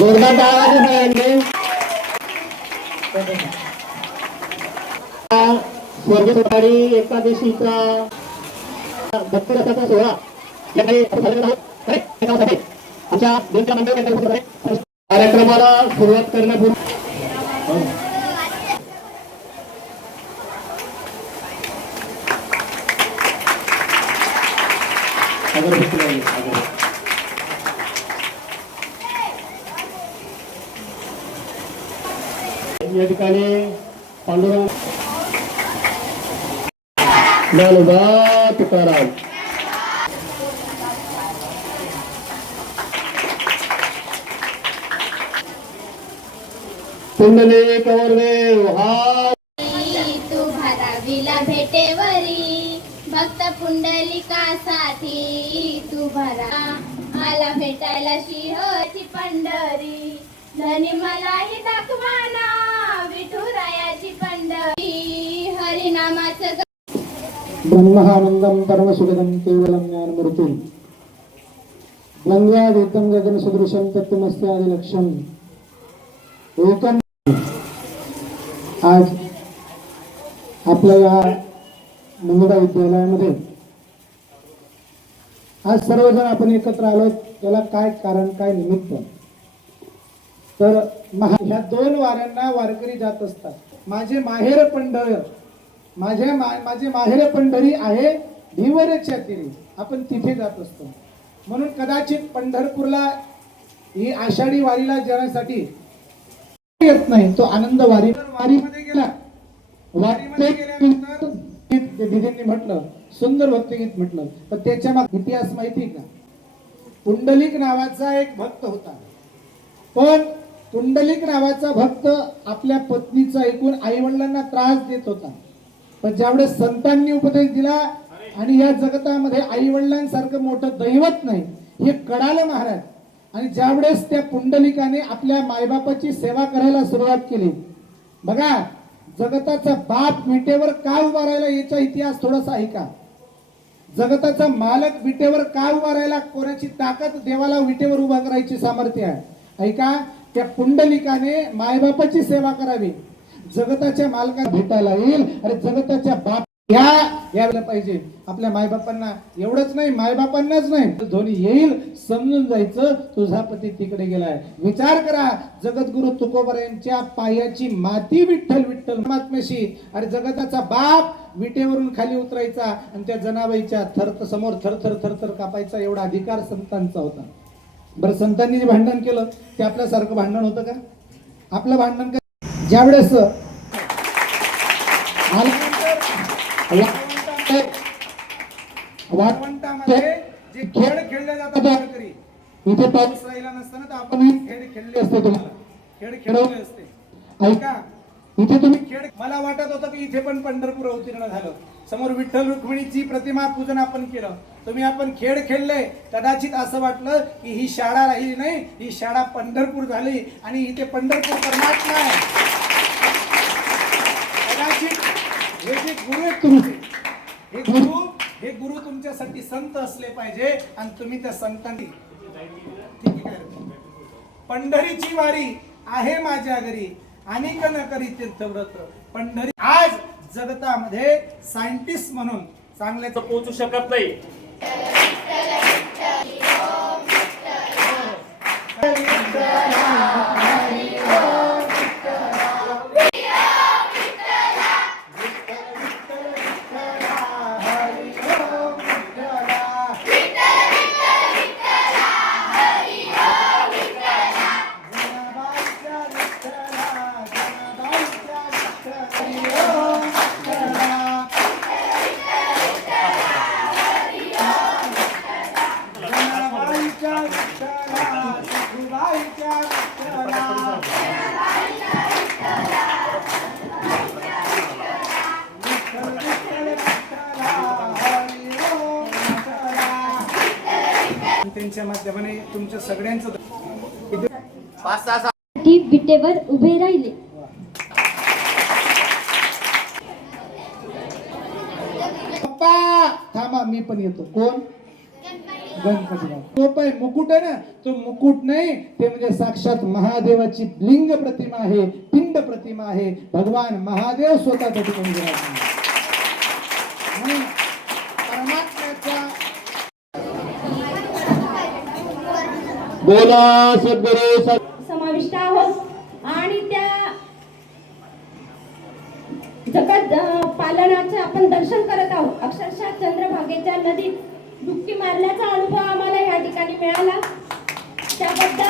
जोरदार टाळ्या सगळ्यांनी. स्वर्गीय सकाळी एकादशीचा भक्ती रथाचा सोहळा आमच्या दोनच्या मंडळ कार्यक्रमाला सुरुवात करण्यापूर्वी या ठिकाणी पांडुरंग ज्ञानोबा तुकाराम पुंडले कवरदेव हा तू भराविला भेटेवरी भक्त पुंडलिकासाठी तू भरा मला भेटायला शिहोची पंढरी धनी मलाही दाखवाना विठुरायाची पंढरी हरिनामाचं ब्रह्मानंदम परमसुखदम केवलम ज्ञानमूर्तिम द्वंद्वातीतं गगनसदृशं तत्त्वमस्यादिलक्ष्यम् एकम. आज आपल्या या मंगळा विद्यालयामध्ये आज सर्वजण आपण एकत्र आलो. याला काय कारण, काय निमित्त? तर ह्या दोन वाऱ्यांना वारकरी जात असतात. माझे माहेर पंढर, माझे माहेर पंढरी आहे ढिवरच्या तीरी. आपण तिथे जात असतो. म्हणून कदाचित पंढरपूरला ही आषाढी वारीला जाण्यासाठी येत नाही. तो आनंद वारीमध्ये गेला. वारीमध्ये गेल्यानंतर दिदींनी म्हटलं, सुंदर भक्तिगीत म्हटलं, पण त्याच्या मागे इतिहास माहिती का? पुंडलिक नावाचा एक भक्त होता. पण पुंडलिक नावाचा भक्त आपल्या पत्नीचा ऐकून आई वडिलांना त्रास देत होता. पण ज्यावेळेस संतांनी उपदेश दिला आणि या जगतामध्ये आई वडिलांसारखं मोठं दैवत नाही हे कळालं महाराज. आणि ज्यावेळेस त्या पुंडलिकाने आपल्या मायबापाची सेवा करायला सुरुवात केली. बघा, जगताचा बाप विटेवर का उभा राहिला याचा इतिहास थोडासा ऐका. जगताचा मालक विटेवर का उभा राहिला, कोणाची ताकद देवाला विटेवर उभा करायची सामर्थ्य आहे. ऐका, त्या पुंडलिकाने मायबापाची सेवा करावी, जगताच्या मालकाला भेटायला येईल. अरे जगताच्या बाप यायला पाहिजे. आपल्या मायबापांना एवढंच नाही, मायबापांनाच नाही, धोनी येईल समजून जायचं तुझा पती तिकडे गेलाय. विचार करा, जगद्गुरु तुकोबरायांच्या पायाची माती विठ्ठल विठ्ठल परमात्म्याशी. अरे जगताचा बाप विटेवरून खाली उतरायचा आणि त्या जनाबाईच्या समोर थर थर थर थर कापायचा एवढा अधिकार संतांचा होता. बरं, संतांनी जे भांडण केलं ते आपल्यासारखं भांडण होतं का? आपलं भांडण का? ज्यावेळेस वाळवंटामध्ये जे खेळ खेळले जातात वारकरी, इथे पाऊस राहिला नसताना तर आपण खेळ खेळले असते. तुम्हाला खेळ खेळवले असते. ऐका, इथे तुम्ही खेळ, मला वाटत होतं की इथे पण पंढरपूर अवतीर्ण झालं. समोर विठ्ठल रुक्मिणीची प्रतिमा पूजन आपण केलं. तुम्ही आपण खेळ खेळले. कदाचित असं वाटलं की ही शाळा राहिली नाही, ही शाळा पंढरपूर झाली आणि इथे पंढरपूर परमात्मा आहे. कदाचित हे जे गुरु आहेत तुमचे, हे गुरु तुमच्यासाठी संत असले पाहिजे आणि तुम्ही त्या संतांनी पंढरीची वारी आहे माझ्या घरी अनेक न करी तीर्थव्रत पंढरी. आज जगतामध्ये सायंटिस्ट म्हणून चांगल्याच पोहोचू शकत नाही. त्यांच्या माध्यमाने तुमच्या सगळ्यांचं विटेवर उभे राहिले. पप्पा थांबा, मी पण येतो. कोण? गणपती बाप्पा. तो पाय मुकुट आहे ना, तो मुकुट नाही, ते म्हणजे साक्षात महादेवाची लिंग प्रतिमा आहे, पिंड प्रतिमा आहे. भगवान महादेव स्वतः त्या ठिकाणी विराजमान आहे. म्हणून परमात्म्याच्या बोला सद्गुरु समाविष्ट आहोत आणि त्या जगत पालनाचे आपण दर्शन करत आहोत. अक्षरशः चंद्रभागेच्या नदीत डुबकी मारल्याचा अनुभव आम्हाला या ठिकाणी मिळाला. त्याबद्दल